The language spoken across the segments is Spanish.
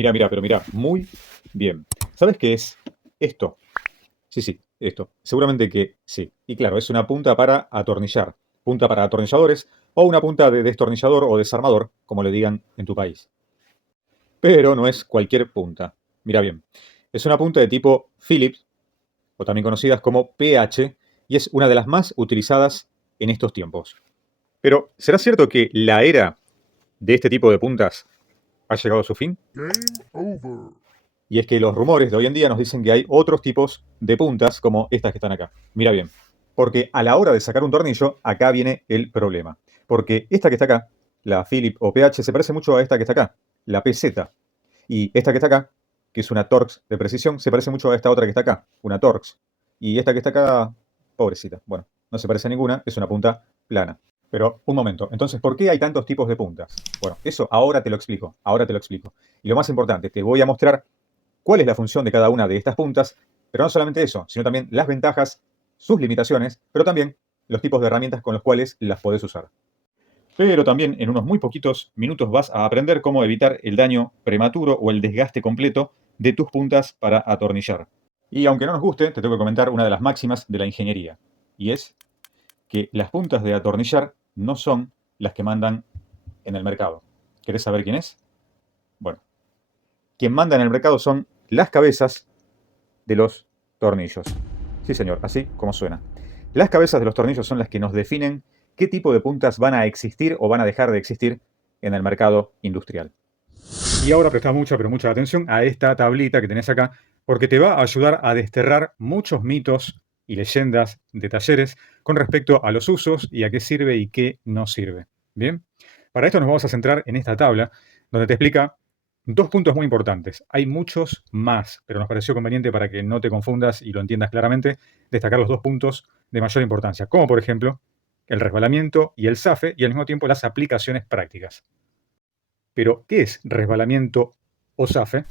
Pero mira, muy bien. ¿Sabes qué es esto? Sí, sí, esto. Seguramente que sí. Y claro, es una punta para atornillar. Punta para atornilladores o una punta de destornillador o desarmador, como le digan en tu país. Pero no es cualquier punta. Mira bien. Es una punta de tipo Phillips, o también conocidas como PH, y es una de las más utilizadas en estos tiempos. Pero, ¿será cierto que la era de este tipo de puntas ha llegado a su fin? Game over. Y es que los rumores de hoy en día nos dicen que hay otros tipos de puntas como estas que están acá. Mira bien, porque a la hora de sacar un tornillo, acá viene el problema. Porque esta que está acá, la Phillips o PH, se parece mucho a esta que está acá, la PZ. Y esta que está acá, que es una Torx de precisión, se parece mucho a esta otra que está acá, una Torx. Y esta que está acá, pobrecita. Bueno, no se parece a ninguna, es una punta plana. Pero, un momento, entonces, ¿por qué hay tantos tipos de puntas? Bueno, eso ahora te lo explico, ahora te lo explico. Y lo más importante, te voy a mostrar cuál es la función de cada una de estas puntas, pero no solamente eso, sino también las ventajas, sus limitaciones, pero también los tipos de herramientas con los cuales las podés usar. Pero también en unos muy poquitos minutos vas a aprender cómo evitar el daño prematuro o el desgaste completo de tus puntas para atornillar. Y aunque no nos guste, te tengo que comentar una de las máximas de la ingeniería, y es que las puntas de atornillar no son las que mandan en el mercado. ¿Querés saber quién es? Bueno, quien manda en el mercado son las cabezas de los tornillos. Sí, señor, así como suena. Las cabezas de los tornillos son las que nos definen qué tipo de puntas van a existir o van a dejar de existir en el mercado industrial. Y ahora presta mucha, pero mucha atención a esta tablita que tenés acá, porque te va a ayudar a desterrar muchos mitos y leyendas de talleres con respecto a los usos y a qué sirve y qué no sirve. Bien, para esto nos vamos a centrar en esta tabla, donde te explica dos puntos muy importantes. Hay muchos más, pero nos pareció conveniente para que no te confundas y lo entiendas claramente, destacar los dos puntos de mayor importancia, como por ejemplo el resbalamiento y el SAFE, y al mismo tiempo las aplicaciones prácticas. Pero, ¿qué es resbalamiento o zafe?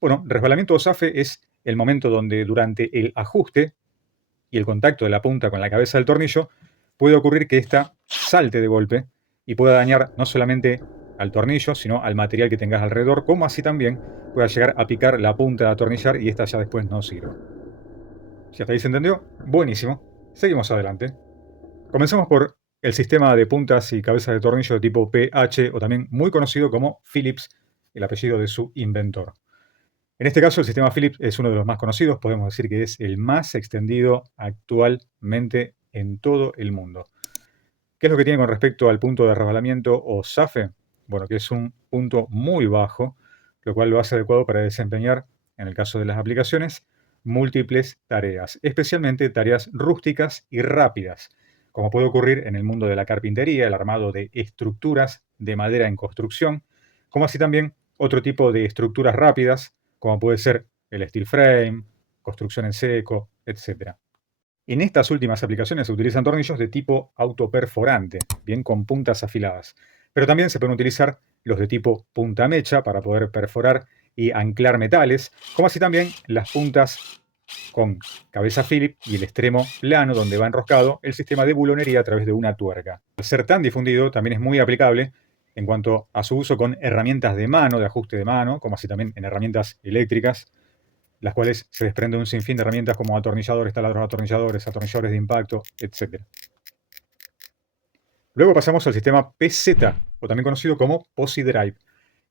Bueno, resbalamiento o zafe es el momento donde durante el ajuste y el contacto de la punta con la cabeza del tornillo puede ocurrir que ésta salte de golpe y pueda dañar no solamente al tornillo, sino al material que tengas alrededor, como así también pueda llegar a picar la punta de atornillar y esta ya después no sirva. ¿Si hasta ahí se entendió? Buenísimo. Seguimos adelante. Comencemos por el sistema de puntas y cabezas de tornillo de tipo PH, o también muy conocido como Phillips, el apellido de su inventor. En este caso, el sistema Phillips es uno de los más conocidos, podemos decir que es el más extendido actualmente en todo el mundo. ¿Qué es lo que tiene con respecto al punto de resbalamiento o SAFE? Bueno, que es un punto muy bajo, lo cual lo hace adecuado para desempeñar, en el caso de las aplicaciones, múltiples tareas, especialmente tareas rústicas y rápidas, como puede ocurrir en el mundo de la carpintería, el armado de estructuras de madera en construcción, como así también otro tipo de estructuras rápidas, como puede ser el steel frame, construcción en seco, etc. En estas últimas aplicaciones se utilizan tornillos de tipo autoperforante, bien con puntas afiladas. Pero también se pueden utilizar los de tipo punta mecha para poder perforar y anclar metales, como así también las puntas con cabeza Phillips y el extremo plano donde va enroscado el sistema de bulonería a través de una tuerca. Al ser tan difundido, también es muy aplicable en cuanto a su uso con herramientas de mano, de ajuste de mano, como así también en herramientas eléctricas, las cuales se desprende un sinfín de herramientas como atornilladores, taladros atornilladores, atornilladores de impacto, etc. Luego pasamos al sistema PZ, o también conocido como Posi Drive.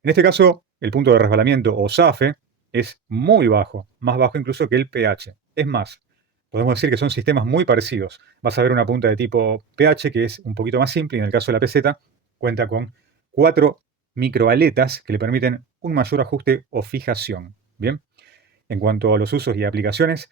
En este caso, el punto de resbalamiento o SAFE es muy bajo, más bajo incluso que el pH. Es más, podemos decir que son sistemas muy parecidos. Vas a ver una punta de tipo pH que es un poquito más simple y en el caso de la PZ cuenta con 4 microaletas que le permiten un mayor ajuste o fijación. Bien. En cuanto a los usos y aplicaciones,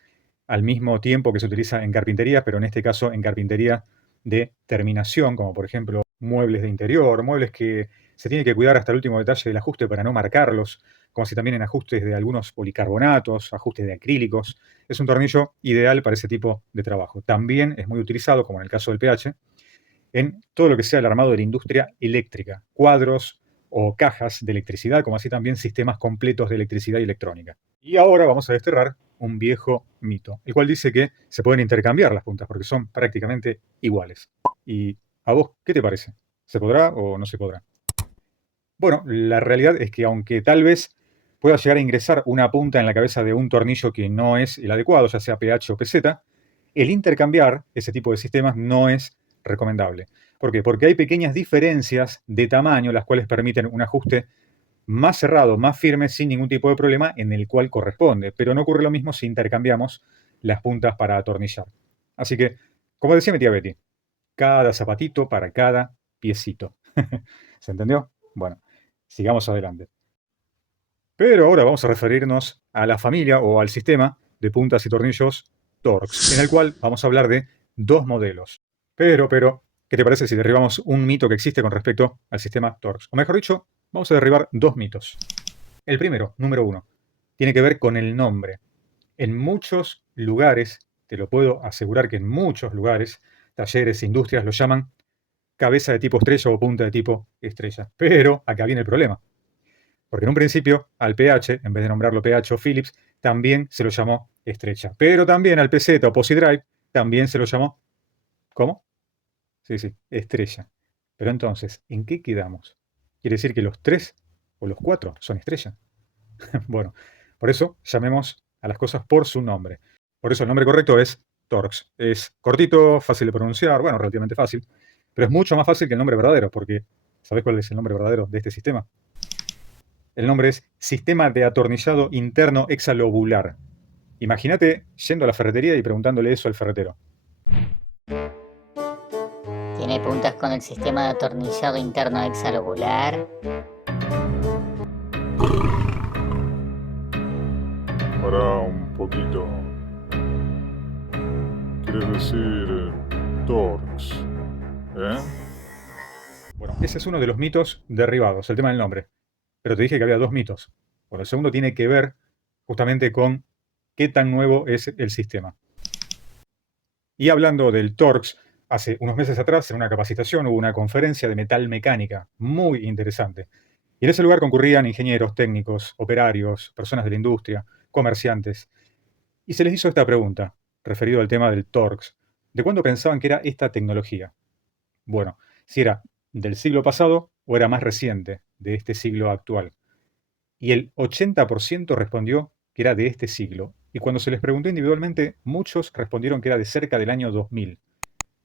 al mismo tiempo que se utiliza en carpintería, pero en este caso en carpintería de terminación, como por ejemplo muebles de interior, muebles que se tiene que cuidar hasta el último detalle del ajuste para no marcarlos, como así también en ajustes de algunos policarbonatos, ajustes de acrílicos. Es un tornillo ideal para ese tipo de trabajo. También es muy utilizado, como en el caso del PH, en todo lo que sea el armado de la industria eléctrica, cuadros o cajas de electricidad, como así también sistemas completos de electricidad y electrónica. Y ahora vamos a desterrar un viejo mito, el cual dice que se pueden intercambiar las puntas porque son prácticamente iguales. ¿Y a vos qué te parece? ¿Se podrá o no se podrá? Bueno, la realidad es que aunque tal vez pueda llegar a ingresar una punta en la cabeza de un tornillo que no es el adecuado, ya sea PH o PZ, el intercambiar ese tipo de sistemas no es recomendable. ¿Por qué? Porque hay pequeñas diferencias de tamaño las cuales permiten un ajuste más cerrado, más firme, sin ningún tipo de problema en el cual corresponde. Pero no ocurre lo mismo si intercambiamos las puntas para atornillar. Así que, como decía mi tía Betty, cada zapatito para cada piecito. ¿Se entendió? Bueno, sigamos adelante. Pero ahora vamos a referirnos a la familia o al sistema de puntas y tornillos Torx, en el cual vamos a hablar de dos modelos. Pero, ¿qué te parece si derribamos un mito que existe con respecto al sistema Torx? O mejor dicho, vamos a derribar dos mitos. El primero, número uno, tiene que ver con el nombre. En muchos lugares, te lo puedo asegurar que en muchos lugares, talleres, industrias lo llaman cabeza de tipo estrella o punta de tipo estrella. Pero acá viene el problema. Porque en un principio al PH, en vez de nombrarlo PH o Philips, también se lo llamó estrecha. Pero también al PZ o Posi-Drive también se lo llamó, ¿cómo? Sí, estrella. Pero entonces, ¿en qué quedamos? ¿Quiere decir que los tres o los cuatro son estrella? Bueno, por eso llamemos a las cosas por su nombre. Por eso el nombre correcto es Torx. Es cortito, fácil de pronunciar, bueno, relativamente fácil, pero es mucho más fácil que el nombre verdadero, porque ¿sabés cuál es el nombre verdadero de este sistema? El nombre es Sistema de Atornillado Interno Hexalobular. Imagínate yendo a la ferretería y preguntándole eso al ferretero. ¿Tiene puntas con el sistema de atornillado interno hexalobular? Pará un poquito. ¿Quieres decir Torx? Bueno, ese es uno de los mitos derribados, el tema del nombre. Pero te dije que había dos mitos. Bueno, el segundo tiene que ver justamente con qué tan nuevo es el sistema. Y hablando del Torx, hace unos meses atrás, en una capacitación, hubo una conferencia de metal mecánica muy interesante. Y en ese lugar concurrían ingenieros, técnicos, operarios, personas de la industria, comerciantes. Y se les hizo esta pregunta, referido al tema del Torx. ¿De cuándo pensaban que era esta tecnología? Bueno, si era del siglo pasado o era más reciente, de este siglo actual. Y el 80% respondió que era de este siglo. Y cuando se les preguntó individualmente, muchos respondieron que era de cerca del año 2000,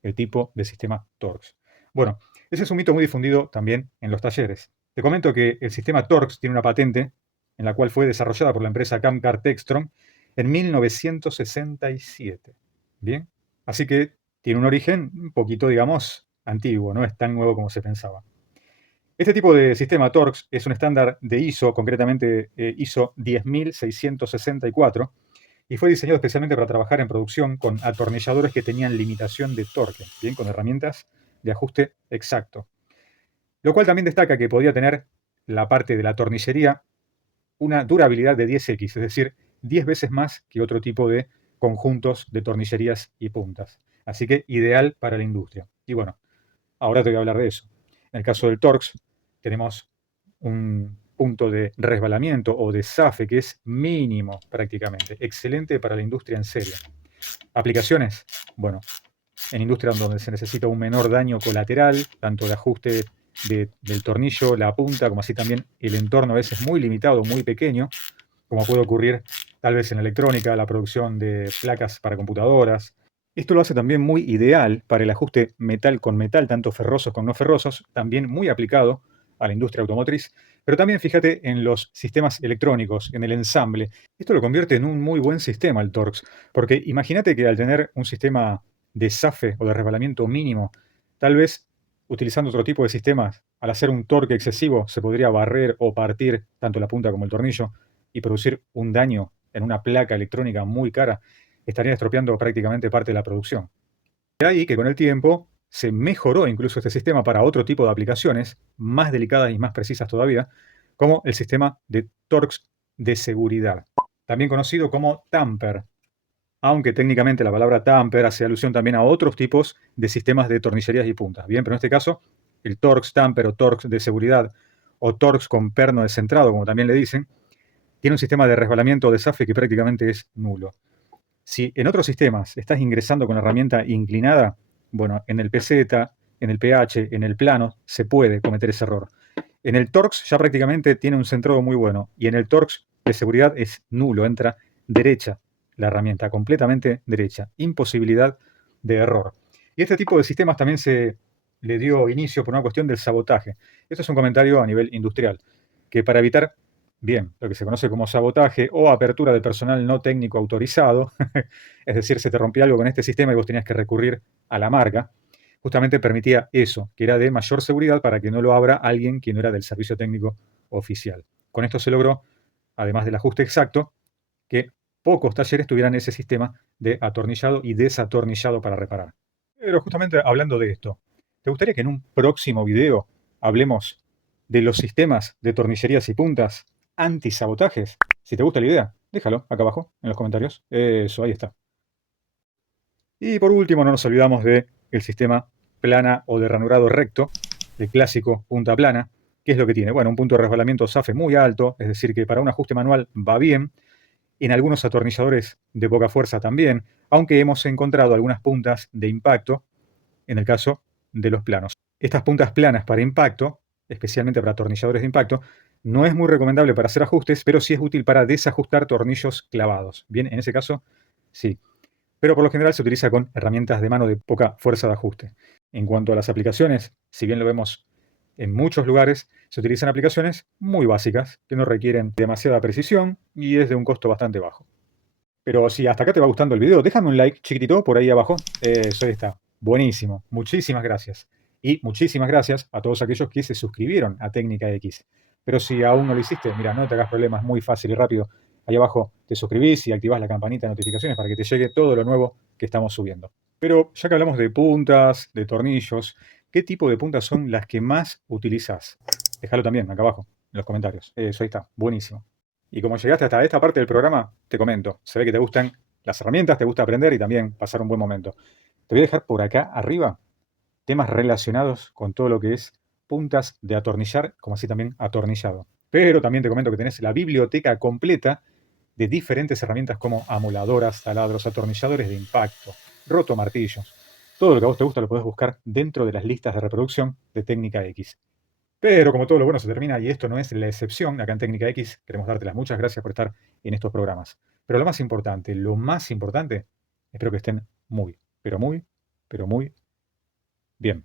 el tipo de sistema Torx. Bueno, ese es un mito muy difundido también en los talleres. Te comento que el sistema Torx tiene una patente en la cual fue desarrollada por la empresa Camcar Textron en 1967. Bien, así que tiene un origen un poquito, digamos, antiguo, no es tan nuevo como se pensaba. Este tipo de sistema Torx es un estándar de ISO, concretamente ISO 10664, y fue diseñado especialmente para trabajar en producción con atornilladores que tenían limitación de torque, bien, con herramientas de ajuste exacto. Lo cual también destaca que podía tener la parte de la tornillería una durabilidad de 10x, es decir, 10 veces más que otro tipo de conjuntos de tornillerías y puntas. Así que ideal para la industria. Y bueno, ahora te voy a hablar de eso. En el caso del Torx, tenemos un punto de resbalamiento o de zafe que es mínimo prácticamente. Excelente para la industria en serio. Aplicaciones, bueno, en industria donde se necesita un menor daño colateral, tanto de ajuste del tornillo, la punta, como así también el entorno a veces muy limitado, muy pequeño, como puede ocurrir tal vez en la electrónica, la producción de placas para computadoras. Esto lo hace también muy ideal para el ajuste metal con metal, tanto ferrosos como no ferrosos, también muy aplicado a la industria automotriz, pero también fíjate en los sistemas electrónicos, en el ensamble. Esto lo convierte en un muy buen sistema el Torx, porque imagínate que al tener un sistema de zafe o de resbalamiento mínimo, tal vez utilizando otro tipo de sistemas, al hacer un torque excesivo se podría barrer o partir tanto la punta como el tornillo y producir un daño en una placa electrónica muy cara, estaría estropeando prácticamente parte de la producción. De ahí que con el tiempo se mejoró incluso este sistema para otro tipo de aplicaciones, más delicadas y más precisas todavía, como el sistema de Torx de seguridad, también conocido como tamper, aunque técnicamente la palabra tamper hace alusión también a otros tipos de sistemas de tornillerías y puntas. Bien, pero en este caso, el Torx tamper o Torx de seguridad, o Torx con perno descentrado, como también le dicen, tiene un sistema de resbalamiento o desafe que prácticamente es nulo. Si en otros sistemas estás ingresando con la herramienta inclinada, bueno, en el PZ, en el PH, en el plano, se puede cometer ese error. En el Torx ya prácticamente tiene un centrado muy bueno. Y en el Torx de seguridad es nulo. Entra derecha la herramienta, completamente derecha. Imposibilidad de error. Y este tipo de sistemas también se le dio inicio por una cuestión del sabotaje. Esto es un comentario a nivel industrial. Que para evitar, bien, lo que se conoce como sabotaje o apertura de personal no técnico autorizado, es decir, se te rompía algo con este sistema y vos tenías que recurrir a la marca, justamente permitía eso, que era de mayor seguridad para que no lo abra alguien que no era del servicio técnico oficial. Con esto se logró, además del ajuste exacto, que pocos talleres tuvieran ese sistema de atornillado y desatornillado para reparar. Pero justamente hablando de esto, ¿te gustaría que en un próximo video hablemos de los sistemas de tornillerías y puntas antisabotajes? Si te gusta la idea, déjalo acá abajo en los comentarios. Eso, ahí está. Y por último, no nos olvidamos del sistema plana o de ranurado recto, el clásico punta plana. ¿Qué es lo que tiene? Bueno, un punto de resbalamiento SAFE muy alto, es decir, que para un ajuste manual va bien. En algunos atornilladores de poca fuerza también, aunque hemos encontrado algunas puntas de impacto en el caso de los planos. Estas puntas planas para impacto, especialmente para atornilladores de impacto, no es muy recomendable para hacer ajustes, pero sí es útil para desajustar tornillos clavados. Bien, en ese caso, sí. Pero por lo general se utiliza con herramientas de mano de poca fuerza de ajuste. En cuanto a las aplicaciones, si bien lo vemos en muchos lugares, se utilizan aplicaciones muy básicas, que no requieren demasiada precisión y es de un costo bastante bajo. Pero si hasta acá te va gustando el video, déjame un like chiquitito por ahí abajo. Eso está. Buenísimo. Muchísimas gracias. Y muchísimas gracias a todos aquellos que se suscribieron a Técnica X. Pero si aún no lo hiciste, mira, no te hagas problemas, muy fácil y rápido. Ahí abajo te suscribís y activás la campanita de notificaciones para que te llegue todo lo nuevo que estamos subiendo. Pero ya que hablamos de puntas, de tornillos, ¿qué tipo de puntas son las que más utilizás? Déjalo también acá abajo, en los comentarios. Eso ahí está. Buenísimo. Y como llegaste hasta esta parte del programa, te comento. Se ve que te gustan las herramientas, te gusta aprender y también pasar un buen momento. Te voy a dejar por acá arriba temas relacionados con todo lo que es puntas de atornillar, como así también atornillado. Pero también te comento que tenés la biblioteca completa de diferentes herramientas como amoladoras, taladros, atornilladores de impacto, rotomartillos. Todo lo que a vos te gusta lo podés buscar dentro de las listas de reproducción de Técnica X. Pero como todo lo bueno se termina, y esto no es la excepción, acá en Técnica X queremos darte las muchas gracias por estar en estos programas. Pero lo más importante, espero que estén muy, pero muy, pero muy bien.